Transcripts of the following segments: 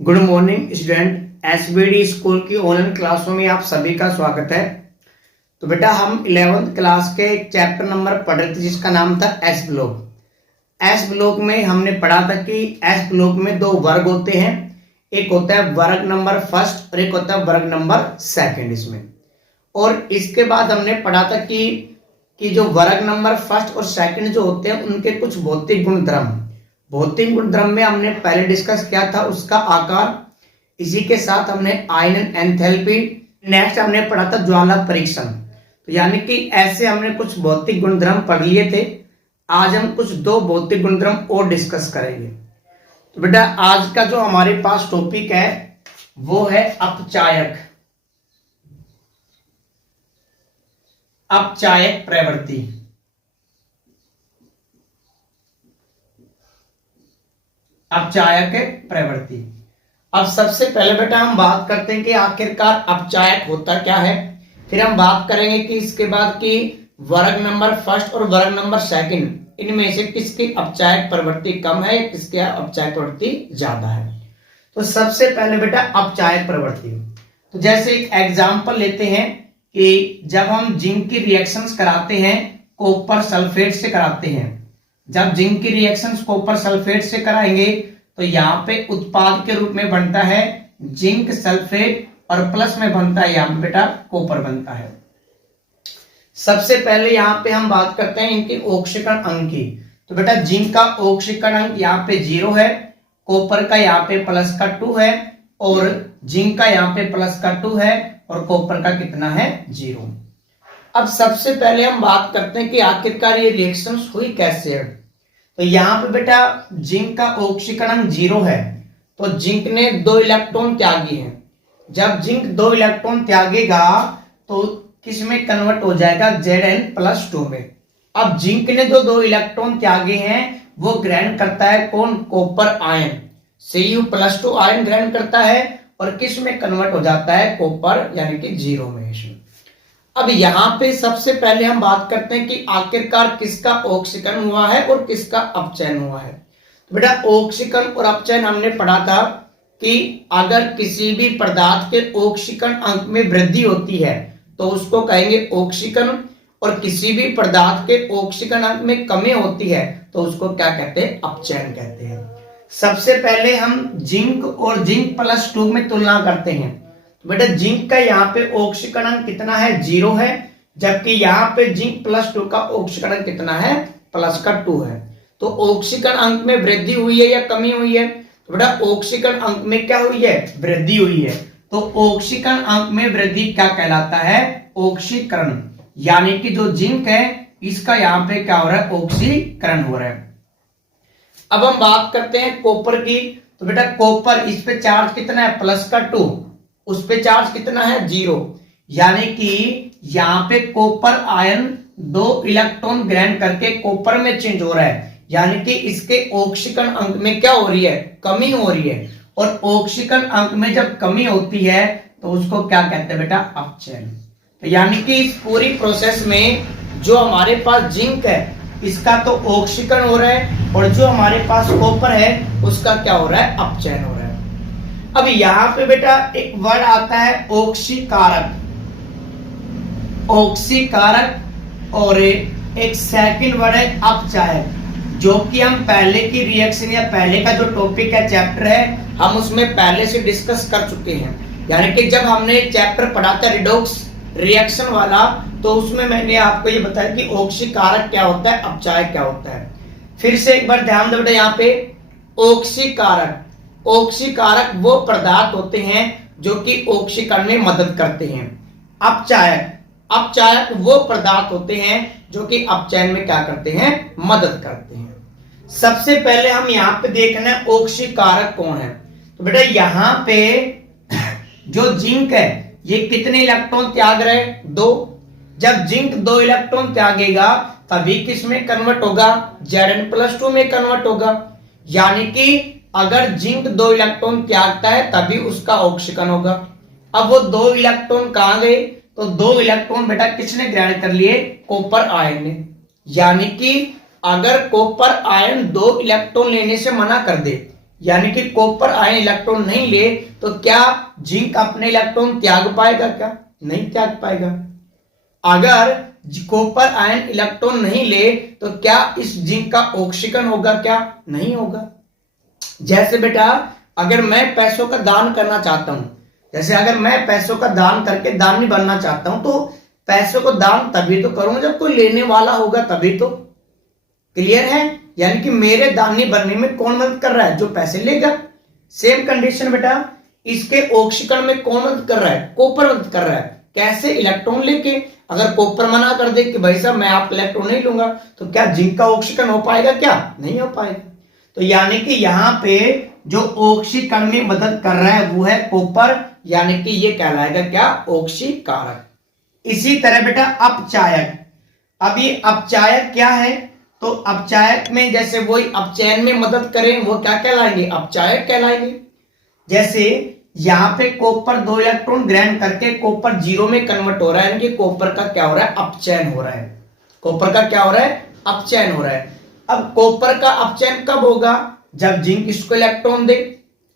Good morning student. SBD school की online क्लासों में आप सभी का स्वागत है। तो बेटा हम 11th क्लास के एक चैप्टर नंबर पढ़ रहे थे जिसका नाम था एस ब्लॉक। एस ब्लॉक में हमने पढ़ा था कि एस ब्लॉक में दो वर्ग होते हैं, एक होता है वर्ग नंबर फर्स्ट और एक होता है वर्ग नंबर सेकंड इसमें। और इसके बाद हमने पढ़ा था कि जो वर्ग नंबर फर्स्ट और सेकंड जो होते हैं उनके कुछ भौतिक भौतिक गुणधर्म में हमने पहले डिस्कस किया था उसका आकार। इसी के साथ हमने आयनन एंथैल्पी, नेक्स्ट हमने पढ़ा था ज्वाला परीक्षण। तो यानी कि ऐसे हमने कुछ भौतिक गुणधर्म पढ़ लिए थे। आज हम कुछ दो भौतिक गुणधर्म और डिस्कस करेंगे। तो बेटा आज का जो हमारे पास टॉपिक है वो है अपचायक प्रवृत्ति। अपचायक प्रवृत्ति। अब सबसे पहले बेटा हम बात करते हैं कि आखिरकार अपचायक होता क्या है। फिर हम बात करेंगे कि इसके बाद कि वर्ग नंबर फर्स्ट और वर्ग नंबर सेकंड इनमें से किसकी अपचायक प्रवृत्ति कम है या किसकी अपचायक प्रवृत्ति ज्यादा है। तो सबसे पहले बेटा अपचायक प्रवृत्ति। तो जैसे एक एग्जांपल लेते हैं कि जब हम जिंक की रिएक्शंस कराते हैं कॉपर सल्फेट से कराते हैं, जब जिंक की रिएक्शंस कॉपर सल्फेट से कराएंगे तो यहाँ पे उत्पाद के रूप में बनता है जिंक सल्फेट और प्लस में बनता है यहाँ पे बेटा कॉपर बनता है। सबसे पहले यहाँ पे हम बात करते हैं इनके ऑक्सीकरण अंक की। तो बेटा जिंक का ऑक्सीकरण अंक यहाँ पे 0 है, कॉपर का यहाँ पे प्लस का 2 है और जिंक का यहाँ पे प्लस का 2 है और कॉपर का कितना है 0। अब सबसे पहले हम बात करते हैं कि आखिरकार ये रिएक्शंस हुई कैसे है। तो यहाँ पे बेटा जिंक का ऑक्सीकरण 0 है तो जिंक ने 2 इलेक्ट्रॉन त्यागे हैं। जब जिंक 2 इलेक्ट्रॉन त्यागेगा तो किस में कन्वर्ट हो जाएगा Zn+2 में। अब जिंक ने जो 2 इलेक्ट्रॉन त्यागे हैं वो ग्रहण करता है कौन, कॉपर आयन, Cu+2 आयन ग्रहण करता है और किस में कन्वर्ट हो जाता है, कॉपर यानी कि 0 में। अब यहां पे सबसे पहले हम बात करते हैं कि आखिरकार किसका ऑक्सीकरण हुआ है और किसका अपचयन हुआ है। तो बेटा ऑक्सीकरण और अपचयन हमने पढ़ा था कि अगर किसी भी पदार्थ के ऑक्सीकरण अंक में वृद्धि होती है तो उसको कहेंगे ऑक्सीकरण, और किसी भी पदार्थ के ऑक्सीकरण अंक में कमी होती है तो उसको क्या कहते हैं, अपचयन कहते हैं। सबसे पहले हम जिंक और Zn+2 में तुलना करते हैं। तो बेटा जिंक का यहाँ पे ऑक्सीकरण कितना है, 0 है, जबकि यहाँ पे Zn+2 का ऑक्सीकरण कितना है, प्लस का 2 है। तो ऑक्सीकरण अंक में वृद्धि हुई है या कमी हुई है। तो बेटा ऑक्सीकरण अंक में क्या हुई है, वृद्धि हुई है। तो ऑक्सीकरण अंक में वृद्धि क्या कहलाता है, ऑक्सीकरण। यानी कि जो जिंक है इसका यहाँ पे क्या हो रहा है, ऑक्सीकरण हो रहा है। अब हम बात करते हैं कॉपर की। तो बेटा कॉपर इस पे चार्ज कितना है, प्लस का 2, उस पे चार्ज कितना है, 0। यानी कि यहाँ पे कॉपर आयन 2 इलेक्ट्रॉन ग्रहण करके कॉपर में चेंज हो रहा है, यानी कि इसके ऑक्सीकरण अंक में क्या हो रही है, कमी हो रही है। और ऑक्सीकरण अंक में जब कमी होती है तो उसको क्या कहते हैं बेटा, अपचयन। तो यानी कि इस पूरी प्रोसेस में जो हमारे पास जिंक है इसका तो ऑक्सीकरण हो रहा है और जो हमारे पास कॉपर है उसका क्या हो रहा है, अपचयन हो रहा है। अब यहां पे बेटा एक वर्ड आता है ऑक्सीकारक, और एक सेकंड वर्ड है अपचायक, जो कि हम पहले की रिएक्शन या पहले का जो टॉपिक है चैप्टर है हम उसमें पहले से डिस्कस कर चुके हैं। यानी कि जब हमने चैप्टर पढ़ा था रिडॉक्स रिएक्शन वाला तो उसमें मैंने आपको ये बताया कि ऑक्सीकारक क्या होता है, अपचायक क्या होता है। फिर से एक बार ध्यान दो बेटा, यहाँ पे ऑक्सीकारक वो पदार्थ होते हैं जो कि ऑक्सीकरण में मदद करते हैं। अपचायक वो पदार्थ होते हैं जो कि अपचयन में क्या करते हैं, मदद करते हैं। सबसे पहले हम यहाँ पे देखना है ऑक्सीकारक कौन है। तो बेटा यहाँ पे जो जिंक है ये कितने इलेक्ट्रॉन त्याग रहे, 2। जब जिंक 2 इलेक्ट्रॉन त्यागेगा तभी किस में कन्वर्ट होगा, Zn+2 में कन्वर्ट होगा। यानी कि अगर जिंक 2 इलेक्ट्रॉन त्यागता है तभी उसका ऑक्सीकरण होगा। अब वो 2 इलेक्ट्रॉन कहां गए, तो 2 इलेक्ट्रॉन बेटा किसने ग्रहण कर लिए, कॉपर आयन ने। यानी कि अगर कॉपर आयन 2 इलेक्ट्रॉन लेने से मना कर दे यानी कि कॉपर आयन इलेक्ट्रॉन नहीं ले तो क्या जिंक अपने इलेक्ट्रॉन त्याग पाएगा? क्या नहीं त्याग पाएगा। अगर कॉपर आयन इलेक्ट्रॉन नहीं ले तो क्या इस जिंक का ऑक्सीकरण होगा? क्या नहीं होगा। जैसे बेटा अगर मैं पैसों का दान करना चाहता हूं, जैसे अगर मैं पैसों का दान करके दानी बनना चाहता हूं तो पैसों को दान तभी तो करूंगा जब कोई लेने वाला होगा, तभी तो। क्लियर है? यानी कि मेरे दानी बनने में कौन मदद कर रहा है? जो पैसे लेगा। सेम कंडीशन बेटा इसके ऑक्सीकरण में कौन मदद कर रहा है? कॉपर मदद कर रहा है। कैसे? इलेक्ट्रॉन लेके। अगर कॉपर मना कर दे कि भाई साहब मैं आप इलेक्ट्रॉन नहीं लूंगा तो क्या जिंक का ऑक्सीकरण हो पाएगा? क्या नहीं हो पाएगा। तो यानी कि यहां पे जो ऑक्सीकरण में मदद कर रहा है वो है कॉपर, यानी कि ये कहलाएगा क्या? ऑक्सीकारक। इसी तरह बेटा अपचायक। अब ये अपचायक क्या है? तो अपचायक में जैसे वही अपचयन में मदद करें वो क्या कहलाएंगे? अपचायक कहलाएंगे। जैसे यहां पे कॉपर 2 इलेक्ट्रॉन ग्रहण करके कॉपर 0 में कन्वर्ट हो रहा है, यानी कि कॉपर का क्या हो रहा है? अपचयन हो रहा है। कॉपर का क्या हो रहा है? अपचयन हो रहा है। अब कॉपर का अपचयन कब होगा? जब जिंक इसको इलेक्ट्रॉन दे।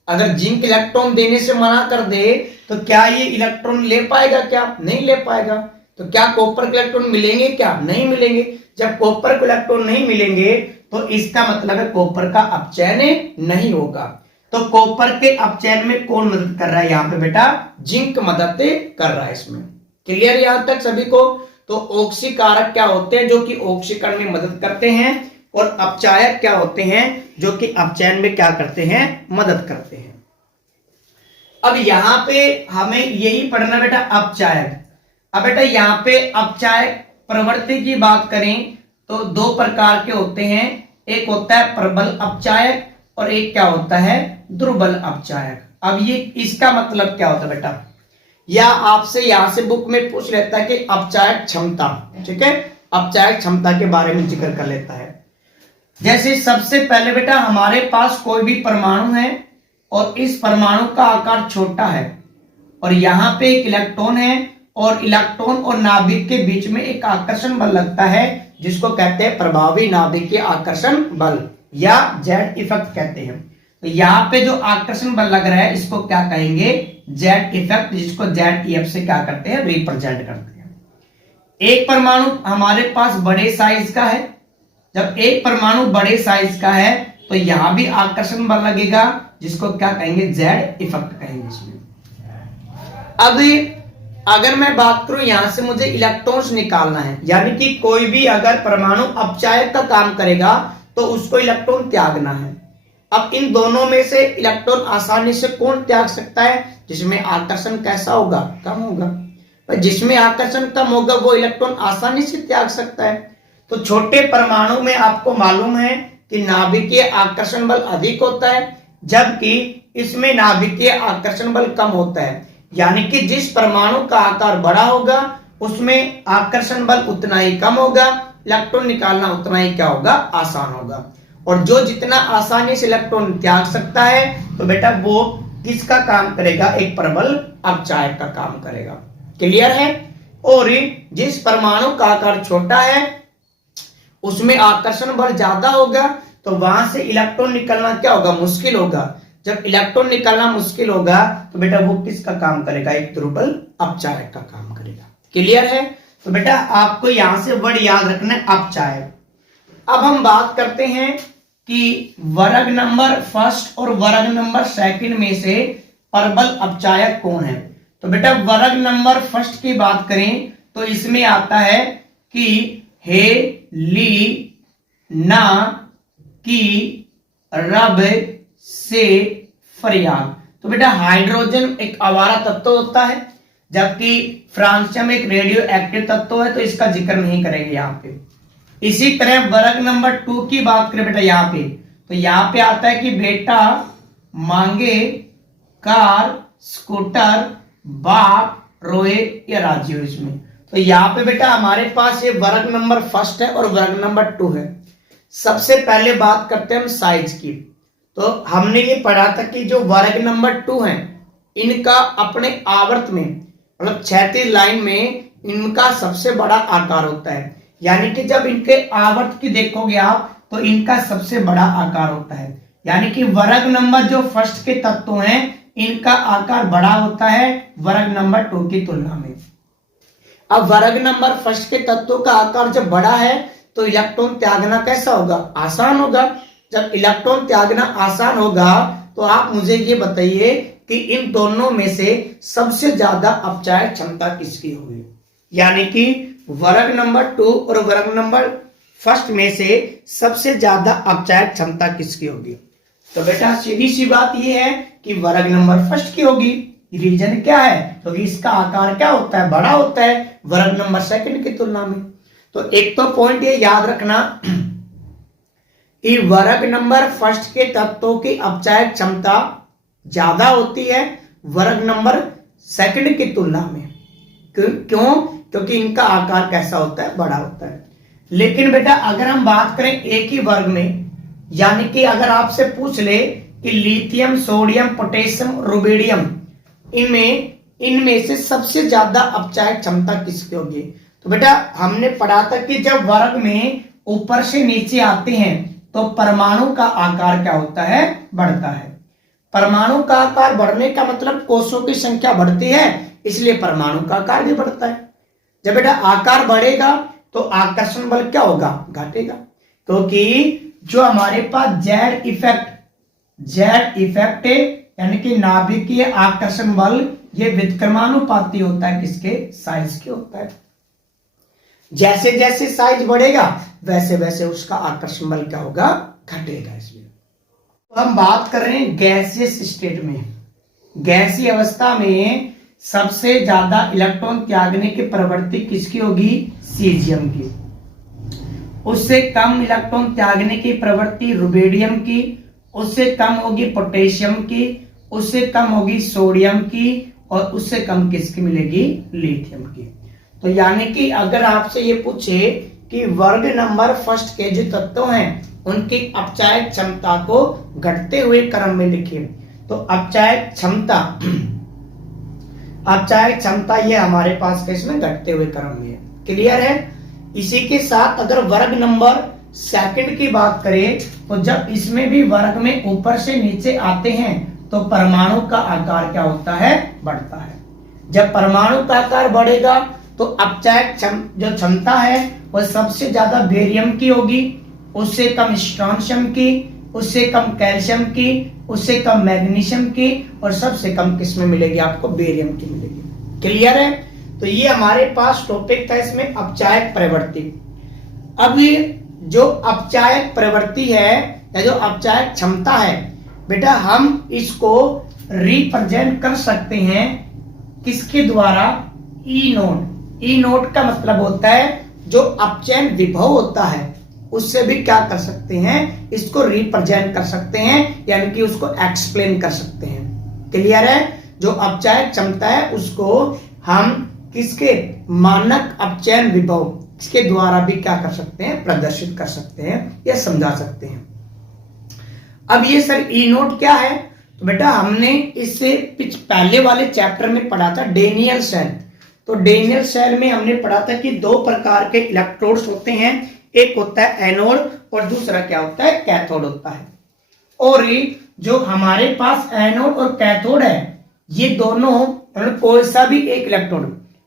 अगर जिंक इलेक्ट्रॉन देने से मना कर दे तो क्या ये इलेक्ट्रॉन ले पाएगा? क्या नहीं ले पाएगा। तो क्या कॉपर के इलेक्ट्रॉन मिलेंगे? क्या नहीं मिलेंगे। जब कॉपर को इलेक्ट्रॉन नहीं मिलेंगे तो इसका मतलब है कॉपर का अपचयन नहीं होगा। तो कॉपर के अपचयन में कौन मदद कर रहा है? यहां पे बेटा जिंक मदद कर रहा है इसमें। क्लियर यहां तक सभी को? तो ऑक्सीकारक क्या होते हैं? जो कि ऑक्सीकरण में मदद करते हैं। और अपचायक क्या होते हैं? जो कि अपचयन में क्या करते हैं? मदद करते हैं। अब यहां पे हमें यही पढ़ना बेटा अपचायक। अब बेटा यहां पे अपचायक प्रवृत्ति की बात करें तो 2 प्रकार के होते हैं। एक होता है प्रबल अपचायक और एक क्या होता है? दुर्बल अपचायक। अब ये इसका मतलब क्या होता है बेटा? या आपसे यहां से बुक में पूछ लेता है कि अपचायक क्षमता, ठीक है, अपचायक क्षमता के बारे में जिक्र कर लेता है। जैसे सबसे पहले बेटा हमारे पास कोई भी परमाणु है और इस परमाणु का आकार छोटा है और यहां पे एक इलेक्ट्रॉन है और इलेक्ट्रॉन और नाभिक के बीच में एक आकर्षण बल लगता है जिसको कहते हैं प्रभावी नाभिकीय आकर्षण बल या जेड इफेक्ट कहते हैं। तो यहाँ पे जो आकर्षण बल लग रहा है इसको क्या कहेंगे? जेड इफेक्ट, जिसको ZEF से क्या करते हैं? रिप्रेजेंट करते हैं। एक परमाणु हमारे पास बड़े साइज का है। जब एक परमाणु बड़े साइज का है तो यहां भी आकर्षण बल लगेगा जिसको क्या कहेंगे? जेड इफेक्ट कहेंगे इसमें। अब अगर मैं बात करूं यहां से मुझे इलेक्ट्रॉन्स निकालना है, यानी कि कोई भी अगर परमाणु अपचायक का काम करेगा तो उसको इलेक्ट्रॉन त्यागना है। अब इन दोनों में से इलेक्ट्रॉन आसानी से कौन त्याग सकता है? जिसमें आकर्षण कैसा होगा? कम होगा। जिसमें आकर्षण कम होगा वो इलेक्ट्रॉन आसानी से त्याग सकता है। तो छोटे परमाणु में आपको मालूम है कि नाभिकीय आकर्षण बल अधिक होता है जबकि इसमें नाभिकीय आकर्षण बल कम होता है। यानी कि जिस परमाणु का आकार बड़ा होगा उसमें आकर्षण बल उतना ही कम होगा, इलेक्ट्रॉन निकालना उतना ही क्या होगा? आसान होगा। और जो जितना आसानी से इलेक्ट्रॉन त्याग सकता है तो बेटा वो किसका काम करेगा? एक प्रबल अपचायक का काम करेगा। क्लियर है? और जिस परमाणु का आकार छोटा है उसमें आकर्षण बल ज्यादा होगा तो वहां से इलेक्ट्रॉन निकलना क्या होगा? मुश्किल होगा। जब इलेक्ट्रॉन निकलना मुश्किल होगा तो बेटा वो किसका काम करेगा? एक दुर्बल अपचायक का काम करेगा। क्लियर है? तो बेटा आपको यहां से वर्ड याद रखना है अपचायक। अब हम बात करते हैं कि वर्ग नंबर फर्स्ट और वर्ग नंबर सेकंड में से प्रबल अपचायक कौन है? तो बेटा वर्ग नंबर फर्स्ट की बात करें तो इसमें आता है कि हे, ली, ना, की, रब, से, फरियाद। तो बेटा हाइड्रोजन एक आवारा तत्व होता है जबकि फ्रांसियम एक रेडियो एक्टिव तत्व है, तो इसका जिक्र नहीं करेंगे यहाँ पे। इसी तरह वर्ग नंबर 2 की बात करें बेटा यहाँ पे तो यहाँ पे आता है कि बेटा मांगे, कार, स्कूटर, बाप, रोए या राजीव। इसमें तो यहाँ पे बेटा हमारे पास ये वर्ग नंबर फर्स्ट है और वर्ग नंबर 2 है। सबसे पहले बात करते हैं हम साइज की। तो हमने ये पढ़ा था कि जो वर्ग नंबर 2 है इनका अपने आवर्त में मतलब क्षैतिज लाइन में इनका सबसे बड़ा आकार होता है। यानी कि जब इनके आवर्त की देखोगे आप तो इनका सबसे बड़ा आकार होता है। यानी कि वर्ग नंबर जो फर्स्ट के तत्व हैं इनका आकार बड़ा होता है वर्ग नंबर 2 की तुलना में। अब वर्ग नंबर फर्स्ट के तत्वों का आकार जब बड़ा है तो इलेक्ट्रॉन त्यागना कैसा होगा, आसान होगा। जब इलेक्ट्रॉन त्यागना आसान होगा तो आप मुझे ये बताइए कि इन दोनों में से सबसे ज्यादा अपचायक क्षमता किसकी होगी। यानी कि वर्ग नंबर 2 और वर्ग नंबर फर्स्ट में से सबसे ज्यादा अपचायक क्षमता किसकी होगी। तो बेटा सीधी सी बात यह है कि वर्ग नंबर फर्स्ट की होगी। रीजन क्या है, क्योंकि इसका आकार क्या होता है, बड़ा होता है वर्ग नंबर सेकंड की तुलना में। तो एक तो पॉइंट ये याद रखना कि वर्ग नंबर फर्स्ट के तत्वों की अपचायक क्षमता ज्यादा होती है वर्ग नंबर सेकंड की तुलना में। क्यों, क्योंकि इनका आकार कैसा होता है, बड़ा होता है। लेकिन बेटा अगर हम बात करें एक ही वर्ग में, यानी कि अगर आपसे पूछ ले कि लिथियम, सोडियम, पोटेशियम, रुबिडियम इनमें से सबसे ज्यादा अपचायक क्षमता किसकी होगी, तो बेटा हमने पढ़ा था कि जब वर्ग में ऊपर से नीचे आते हैं तो परमाणु का आकार क्या होता है, बढ़ता है। परमाणु का आकार बढ़ने का मतलब कोषों की संख्या बढ़ती है, इसलिए परमाणु का आकार भी बढ़ता है। जब बेटा आकार बढ़ेगा तो आकर्षण बल क्या होगा, घटेगा। क्योंकि जो हमारे पास जेड इफेक्ट है यानी कि नाभिकीय आकर्षण बल, ये व्युत्क्रमानुपाती होता है किसके, साइज के होता है। जैसे जैसे साइज बढ़ेगा वैसे वैसे उसका आकर्षण बल क्या होगा, घटेगा। इसलिए तो हम बात कर रहे हैं गैसियस स्टेट में। गैसीय अवस्था में सबसे ज्यादा इलेक्ट्रॉन त्यागने की प्रवृत्ति किसकी होगी, सीजियम की। उससे कम इलेक्ट्रॉन त्यागने की प्रवृत्ति रुबिडियम की, उससे कम होगी पोटेशियम की, उससे कम होगी सोडियम की, और उससे कम किसकी मिलेगी, लिथियम की। तो यानी कि अगर आपसे ये पूछे कि वर्ग नंबर फर्स्ट के जो तत्व हैं उनकी अपचायक क्षमता को घटते हुए क्रम में लिखिए, तो अपचायक क्षमता ये हमारे पास किसमें, घटते हुए क्रम में है। क्लियर है। इसी के साथ अगर वर्ग नंबर सेकंड की बात करें तो जब इसमें भी वर्ग में ऊपर से नीचे आते हैं तो परमाणु का आकार क्या होता है, बढ़ता है। जब परमाणु का आकार बढ़ेगा तो अपचायक जो क्षमता है वह सबसे ज्यादा बेरियम की होगी, उससे कम स्ट्रोंशियम की, उससे कम कैल्शियम की, उससे कम मैग्नीशियम की, और सबसे कम किसमें मिलेगी आपको, बेरियम की मिलेगी। क्लियर है। तो ये हमारे पास टॉपिक था इसमें अपचायक प्रवृत्ति। अब जो अपचायक प्रवृत्ति है या जो अपचायक क्षमता है बेटा, हम इसको रिप्रेजेंट कर सकते हैं किसके द्वारा, ई नोट। ई नोट का मतलब होता है जो अपचयन विभव होता है उससे भी क्या कर सकते हैं, इसको रिप्रेजेंट कर सकते हैं, यानी कि उसको एक्सप्लेन कर सकते हैं। क्लियर है। जो अपचायक क्षमता है उसको हम किसके, मानक अपचयन विभव इसके द्वारा भी क्या कर सकते हैं, प्रदर्शित कर सकते हैं या समझा सकते हैं। अब ये सर ई नोट क्या है, तो बेटा हमने इससे पहले वाले चैप्टर में पढ़ा था डेनियल शेल। तो डेनियल शेल में हमने पढ़ा था कि दो प्रकार के इलेक्ट्रोड्स होते हैं, एक होता है एनोड और दूसरा क्या होता है, कैथोड होता है। और जो हमारे पास एनोड और कैथोड है ये दोनों कोई सा भी एक इलेक्ट्रोड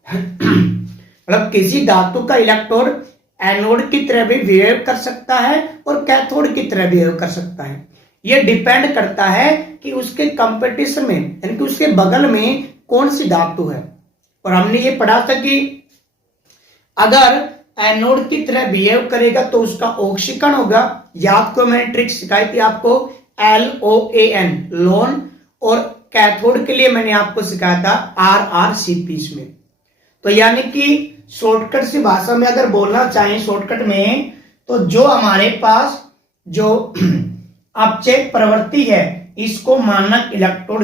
मतलब किसी धातु का इलेक्ट्रोड एनोड की तरह भी बिहेव कर सकता है और कैथोड की तरह बिहेव कर सकता है। यह डिपेंड करता है कि उसके कंपटीशन में यानी कि उसके बगल में कौन सी धातु है। और हमने ये पढ़ा था कि अगर एनोड की तरह बिहेव करेगा तो उसका ऑक्सीकरण होगा। याद को मैंने ट्रिक सिखाई थी आपको, LOAN लोन, और कैथोड के लिए मैंने आपको सिखाया था RRCP में। तो यानी कि शॉर्टकट से भाषा में अगर बोलना चाहें शॉर्टकट में, तो जो हमारे पास जो अपचयक प्रवृत्ति है इसको मानक इलेक्ट्रोड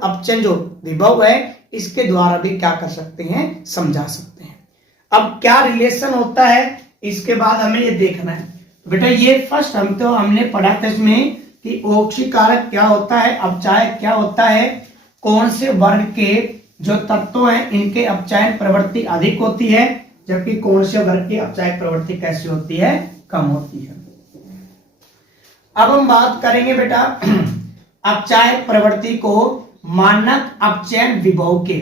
अपचयन जो विभव है इसके द्वारा भी क्या कर सकते हैं, समझा सकते हैं। अब क्या रिलेशन होता है इसके बाद हमें ये देखना है। बेटा ये फर्स्ट हमने पढ़ा था इसमें कि ऑक्सीकारक क्या होता है, अपचायक क्या होता है, कौन से वर्ग के जो तत्व हैं इनके अपचायन प्रवृत्ति अधिक होती है, जबकि कौन से वर्ग की अपचायक प्रवृत्ति कैसी होती है, कम होती है। अब हम बात करेंगे बेटा अपचायक प्रवृत्ति को मानक अपचयन विभव के।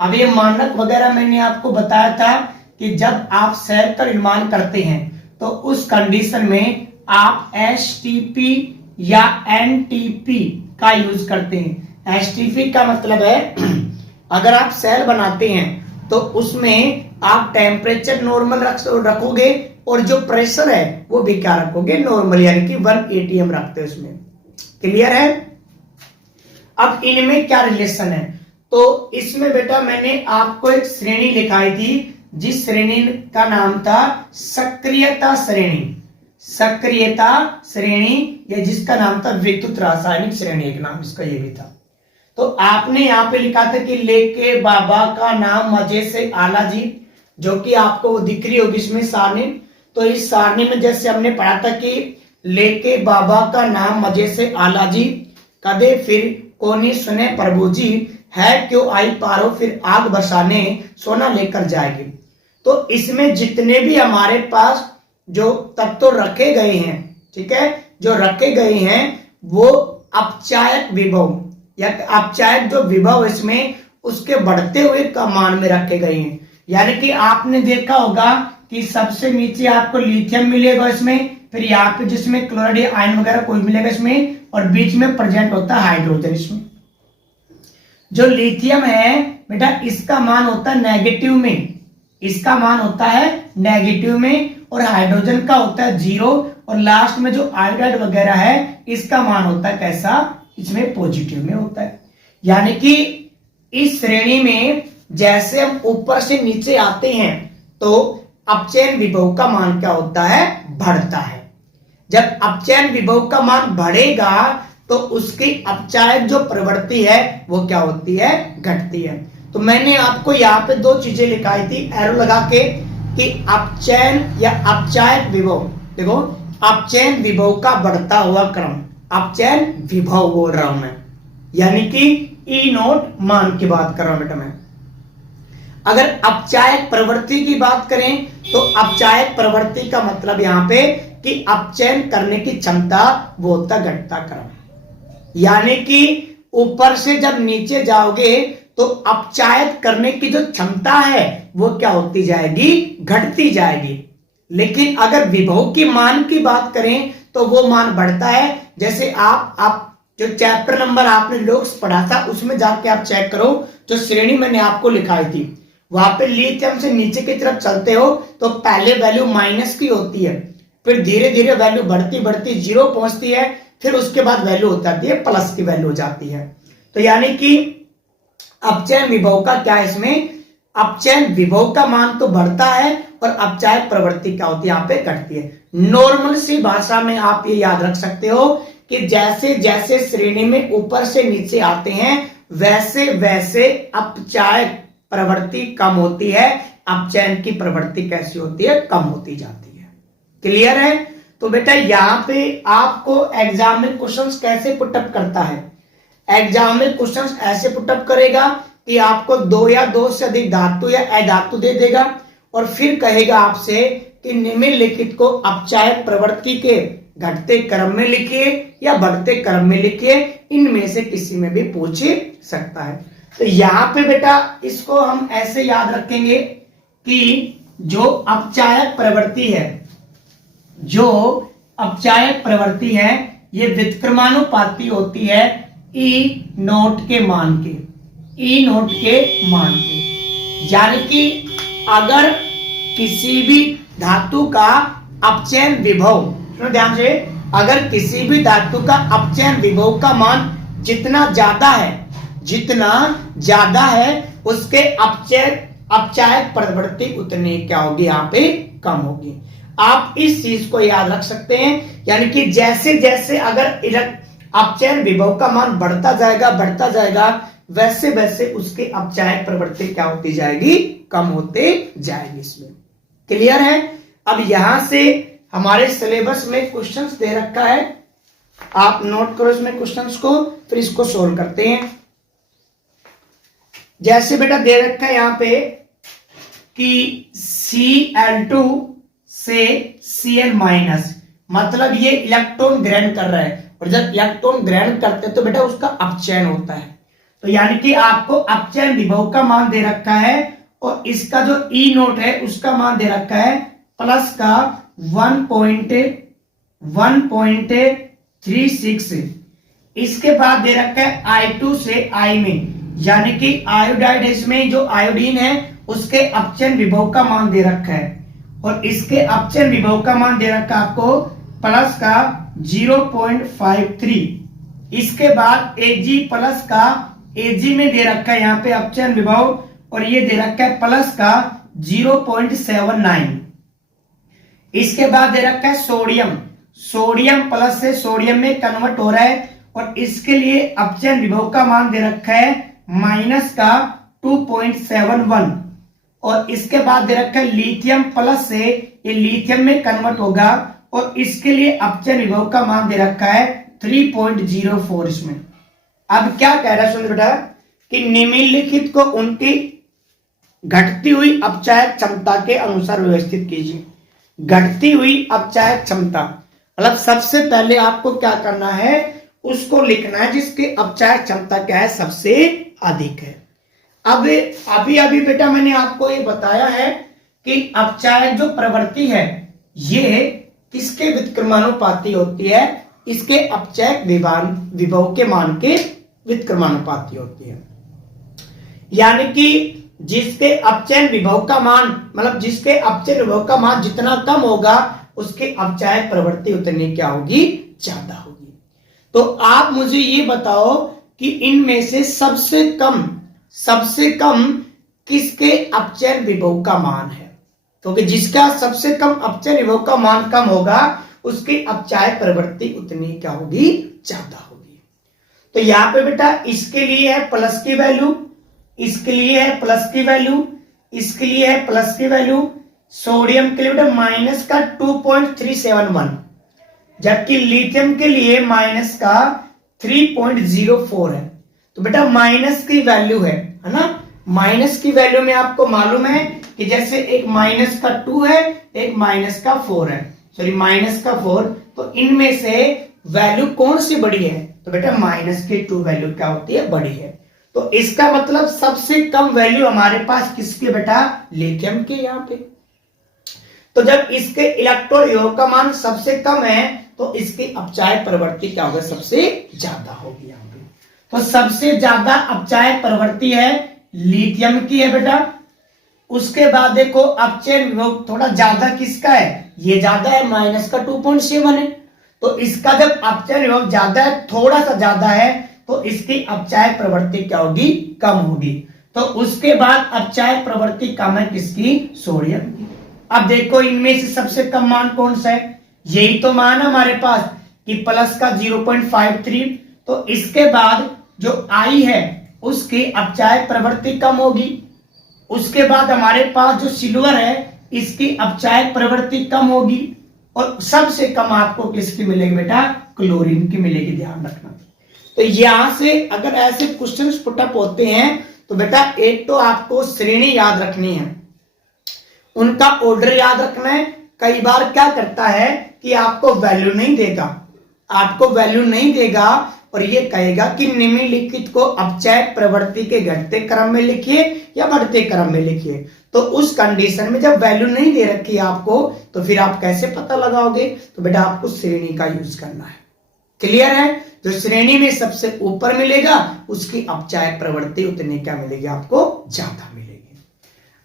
अब ये मानक वगैरह मैंने आपको बताया था कि जब आप सेल का निर्माण करते हैं तो उस कंडीशन में आप एसटीपी या एनटीपी का यूज करते हैं। एसटीपी का मतलब है अगर आप सेल बनाते हैं तो उसमें आप टेम्परेचर नॉर्मल रखोगे और जो प्रेशर है वो भी क्या रखोगे, नॉर्मल, यानी कि 1 atm रखते हैं उसमें। क्लियर है? अब इनमें क्या रिलेशन है, तो इसमें बेटा मैंने आपको एक श्रेणी लिखाई थी जिस श्रेणी का नाम था सक्रियता श्रेणी। सक्रियता श्रेणी या जिसका नाम था विद्युत रासायनिक श्रेणी, एक नाम इसका ये भी था। तो आपने यहां पे लिखा था कि लेके बाबा का नाम मजे से आला जी, जो कि आपको वो दिख रही होगी इसमें सारणी। तो इस सारणी में जैसे हमने पढ़ा था कि लेके बाबा का नाम मजे से आला जी, कदे फिर कोनी सुने प्रभु जी, है क्यों आई पारो फिर आग बरसाने, सोना लेकर जाएगी। तो इसमें जितने भी हमारे पास जो तत्व रखे गए हैं, ठीक है, जो रखे गए हैं वो अपचायक विभव या अपचायक जो विभव इसमें उसके बढ़ते हुए का मान में रखे गए हैं। यानी कि आपने देखा होगा कि सबसे नीचे आपको लिथियम मिलेगा इसमें, फिर यहाँ पे जिसमें क्लोराइड आयन वगैरह कोई मिलेगा इसमें, और बीच में प्रेजेंट होता है हाइड्रोजन। इसमें जो लिथियम है बेटा इसका मान होता है नेगेटिव में, इसका मान होता है नेगेटिव में, और हाइड्रोजन का होता है 0, और लास्ट में जो आयोडाइड वगैरह है इसका मान होता है कैसा, इसमें पॉजिटिव में होता है। यानी कि इस श्रेणी में जैसे हम ऊपर से नीचे आते हैं तो अपचयन विभव का मान क्या होता है, बढ़ता है। जब अपचयन विभव का मान बढ़ेगा तो उसकी अपचायक जो प्रवृत्ति है वो क्या होती है, घटती है। तो मैंने आपको यहाँ पे 2 चीजें लिखाई थी एरो लगा के कि अपचयन या अपचायक विभव, देखो अपचयन विभव का बढ़ता हुआ क्रम, अपचयन विभव बोल रहा हूं मैं, यानी कि ई नोट मान की बात कर रहा हूं बेटा मैं। अगर अपचायक प्रवृत्ति की बात करें तो अपचायक प्रवृत्ति का मतलब यहां पे कि अपचयन करने की क्षमता वो होता घटता क्रम। यानी कि ऊपर से जब नीचे जाओगे तो अपचायक करने की जो क्षमता है वो क्या होती जाएगी, घटती जाएगी। लेकिन अगर विभव की मान की बात करें तो वो मान बढ़ता है। जैसे आप जो चैप्टर नंबर आपने लोग्स पढ़ा था उसमें जाके आप चेक करो, जो श्रेणी मैंने आपको लिखाई थी वहां पे लिथियम से नीचे की तरफ चलते हो तो पहले वैल्यू माइनस की होती है, फिर धीरे धीरे वैल्यू बढ़ती बढ़ती 0 पहुंचती है, फिर उसके बाद वैल्यू हो जाती है प्लस की वैल्यू हो जाती है। तो यानी कि अपचयन विभव का क्या है, इसमें अपचयन विभव का मान तो बढ़ता है और अपचायक प्रवृत्ति क्या होती है, यहाँ पे घटती है। नॉर्मल सी भाषा में आप ये याद रख सकते हो कि जैसे जैसे श्रेणी में ऊपर से नीचे आते हैं वैसे वैसे अपचायक प्रवृत्ति कम होती है, अपचयन की प्रवृत्ति कैसी होती है, कम होती जाती है। क्लियर है? तो बेटा यहाँ पे आपको एग्जाम में क्वेश्चंस कैसे पुटअप करता है, एग्जाम में क्वेश्चंस ऐसे पुटअप करेगा कि आपको 2 या 2 से अधिक धातु या अधातु दे देगा और फिर कहेगा आपसे कि निम्नलिखित को अपचायक प्रवृत्ति के घटते क्रम में लिखिए या बढ़ते क्रम में लिखिए, इनमें से किसी में भी पूछ सकता है। तो यहाँ पे बेटा इसको हम ऐसे याद रखेंगे कि जो अपचायक प्रवृत्ति है, जो अपचायक प्रवृत्ति है ये व्युत्क्रमानुपाती होती है ई नोट के मान के, ई नोट के मान के। यानी कि अगर किसी भी धातु का अपचयन विभव, सुनो ध्यान से, अगर किसी भी धातु का अपचयन विभव का मान जितना ज्यादा है, जितना ज्यादा है उसके अपचायक प्रवृत्ति उतनी क्या होगी, यहाँ पे कम होगी। आप इस चीज को याद रख सकते हैं। यानी कि जैसे जैसे अगर अपचयन विभव का मान बढ़ता जाएगा वैसे वैसे उसके अपचायक प्रवृत्ति क्या होती जाएगी, कम होते जाएगी। इसमें क्लियर है? अब यहां से हमारे सिलेबस में क्वेश्चंस दे रखा है, आप नोट करो इसमें क्वेश्चंस को, फिर इसको सोल्व करते हैं। जैसे बेटा दे रखा है यहां पे कि Cl2 से Cl- मतलब ये इलेक्ट्रॉन ग्रहण कर रहा है, और जब इलेक्ट्रॉन ग्रहण करते हैं तो बेटा उसका अपचयन होता है। तो यानी कि आपको अपचयन विभव का मान दे रखा है, और इसका जो ई नोट है उसका मान दे रखा है प्लस का 1.36। इसके बाद दे रखा है I2 से I में, यानी कि आयोडाइड इसमें जो आयोडीन है उसके अपचयन विभव का मान दे रखा है, और इसके अपचयन विभव का मान दे रखा है आपको प्लस का 0.53। इसके बाद Ag प्लस का Ag में दे रखा है यहाँ पे अपचयन विभव, और ये दे रखा है प्लस का 0.79। इसके बाद दे रखा है सोडियम, सोडियम प्लस से सोडियम में कन्वर्ट हो रहा है, और इसके लिए अपचयन विभव का मान दे रखा है माइनस का 2.71। और इसके बाद दे रखा है लिथियम प्लस से ये लिथियम में कन्वर्ट होगा, और इसके लिए अपचयन विभव का मान दे रखा है 3.04 इसमें। अब क्या कह रहा है सुन बेटा कि निम्नलिखित को उनकी घटती हुई अपचायक क्षमता के अनुसार व्यवस्थित कीजिए। घटती हुई अपचायक क्षमता मतलब सबसे पहले आपको क्या करना है, उसको लिखना है जिसकी अपचायक क्षमता क्या है, सबसे अधिक है। अब अभी बेटा मैंने आपको ये बताया है कि अपचायक जो प्रवृत्ति है ये किसके व्युत्क्रमानुपाती होती है, इसके अपचायक विभव के मान के व्युत्क्रमानुपाती होती है। यानी कि जिसके अपचयन विभव का मान मतलब जिसके अपचयन विभव का मान जितना कम होगा उसके अपचायक प्रवृत्ति उतनी क्या होगी, ज्यादा होगी। तो आप मुझे ये बताओ कि इनमें से सबसे कम किसके अपचयन विभव का मान है, क्योंकि जिसका सबसे कम अपचयन विभव का मान कम होगा उसकी अपचायक प्रवृत्ति उतनी क्या होगी, ज्यादा होगी। तो यहां पे बेटा इसके लिए है प्लस की वैल्यू, इसके लिए है प्लस की वैल्यू, इसके लिए है प्लस की वैल्यू। सोडियम के लिए बेटा माइनस का 2.371, जबकि लिथियम के लिए माइनस का 3.04 है। तो बेटा माइनस की वैल्यू है ना, माइनस की वैल्यू में आपको मालूम है कि जैसे एक माइनस का 2 है एक माइनस का 4 है, सॉरी माइनस का 4, तो इनमें से वैल्यू कौन सी बड़ी है, तो बेटा माइनस की 2 वैल्यू क्या होती है, बड़ी है। तो इसका मतलब सबसे कम वैल्यू हमारे पास किसके बेटा, लिथियम के यहाँ पे। तो जब इसके इलेक्ट्रॉन योग का मान सबसे कम है तो इसकी अपचायक प्रवृत्ति क्या होगा, सबसे ज्यादा होगी यहाँ पे। तो सबसे ज्यादा अपचायक प्रवृत्ति है लिथियम की है बेटा। उसके बाद देखो अपचयन विभव थोड़ा ज्यादा किसका है, ये ज्यादा है, माइनस का 2.7 है। तो इसका जब अपचयन विभव ज्यादा है, थोड़ा सा ज्यादा है, तो इसकी अपचायक प्रवृत्ति क्या होगी, कम होगी। तो उसके बाद अपचायक प्रवृत्ति कम है किसकी, सोडियम की। अब देखो इनमें से सबसे कम मान कौन सा है, यही तो मान है हमारे पास कि प्लस का 0.53। तो इसके बाद जो आई है उसकी अपचायक प्रवृत्ति कम होगी। उसके बाद हमारे पास जो सिल्वर है इसकी अपचायक प्रवृत्ति कम होगी, और सबसे कम आपको किसकी मिलेगी बेटा, क्लोरीन की मिलेगी, ध्यान रखना। तो यहां से अगर ऐसे क्वेश्चंस पुटअप होते हैं तो बेटा एक तो आपको श्रेणी याद रखनी है, उनका ऑर्डर याद रखना है। कई बार क्या करता है कि आपको वैल्यू नहीं देगा और ये कहेगा कि निम्नलिखित को अपचायक प्रवृत्ति के घटते क्रम में लिखिए या बढ़ते क्रम में लिखिए। तो उस कंडीशन में जब वैल्यू नहीं दे रखी है आपको तो फिर आप कैसे पता लगाओगे, तो बेटा आपको श्रेणी का यूज करना है। क्लियर है, जो श्रेणी में सबसे ऊपर मिलेगा उसकी अपचायक प्रवृत्ति उतनी क्या मिलेगी, आपको ज्यादा मिलेगी।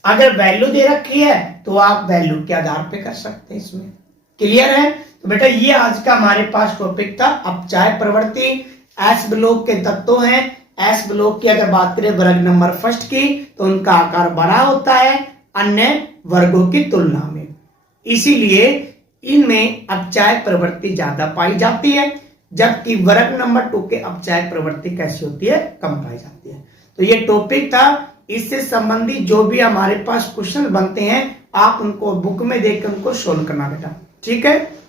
अगर वैल्यू दे रखी है तो आप वैल्यू के आधार पे कर सकते हैं इसमें। क्लियर है, तो बेटा ये आज का हमारे पास टॉपिक था अपचायक प्रवृत्ति। एस ब्लॉक के तत्व हैं। एस ब्लॉक की अगर बात करें वर्ग नंबर फर्स्ट की तो उनका आकार बड़ा होता है अन्य वर्गों की तुलना में, इसीलिए इनमें अपचायक प्रवृत्ति ज्यादा पाई जाती है, जबकि वर्ग नंबर 2 के अपचायक प्रवृत्ति कैसी होती है, कम पाई जाती है। तो ये टॉपिक था। इससे संबंधित जो भी हमारे पास क्वेश्चन बनते हैं आप उनको बुक में देखकर उनको सोल्व करना बेटा, ठीक है।